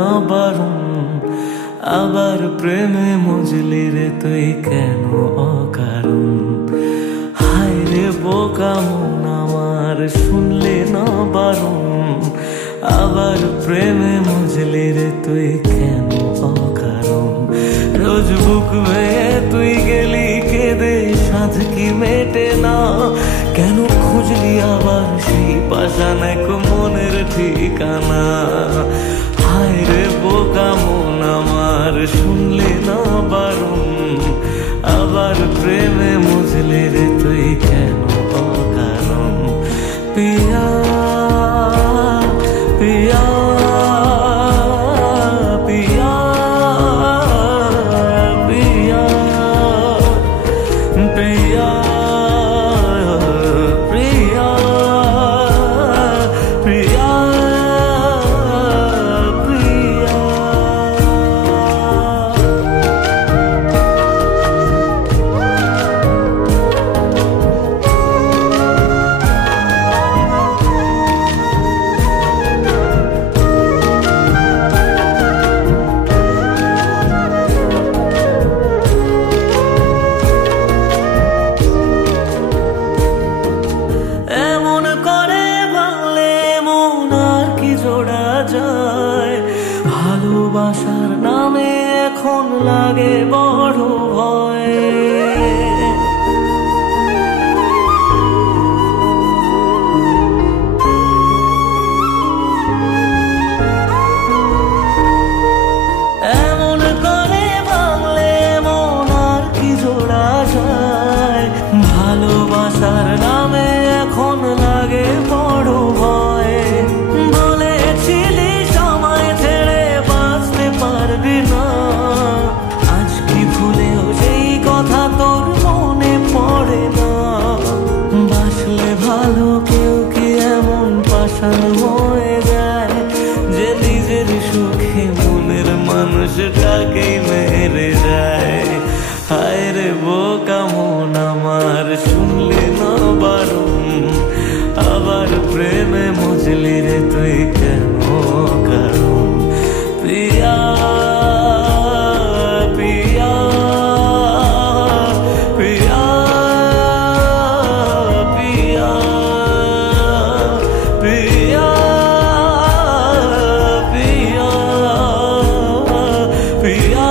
না বারণ, আবার প্রেমে মজলি রে তুই কেন অকারণ। হায় রে বোকা মন আমার, শুনলে না বারণ, আবার প্রেমে মজলি রে তুই কেন অকারণ। রোজ বুক ভেঙে তুই গেলি কেঁদে, সাঁঝ কি মেটে না, কেন খুঁজলি আবার সেই পাষাণ এক মনের ঠিকানা। হায় রে বোকা মন আমার, শুনলে না বারণ, আবার প্রেমে মজলি রে তুই কেন অকারণ। পিয়া পিয়া পিয়া পিয়া পিয়া প্রিয়া প্রিয়া প্রিয়া। এমন করে ভাঙলে মন আর কি জোড়া যায়, ভালোবাসার নামে এখন লাগে বড় ভয়। এমন করে ভাঙলে মন আর কি জোড়া যায়, ভালোবাসার নামে এখন লাগে বড় ভয়। বলেছিলি সময় ছেড়ে বাঁচতে পারবি না, আজ কি ভুলেও সেই কথা তোর মনে পড়ে না। বাসলে ভালো কেউ কি এমন পাষাণ হয়ে যায়, যে নিজের সুখে মনের মানুষটাকেই মেরে যায়। হায় রে বোকা মন আমার, শুনলে না বারণ, আবার প্রেমে মজলি রে তুই কেন কারণ। প্রিয়া প্রিয়া প্রিয়া প্রিয়া প্রিয়া প্রিয়া প্রিয়া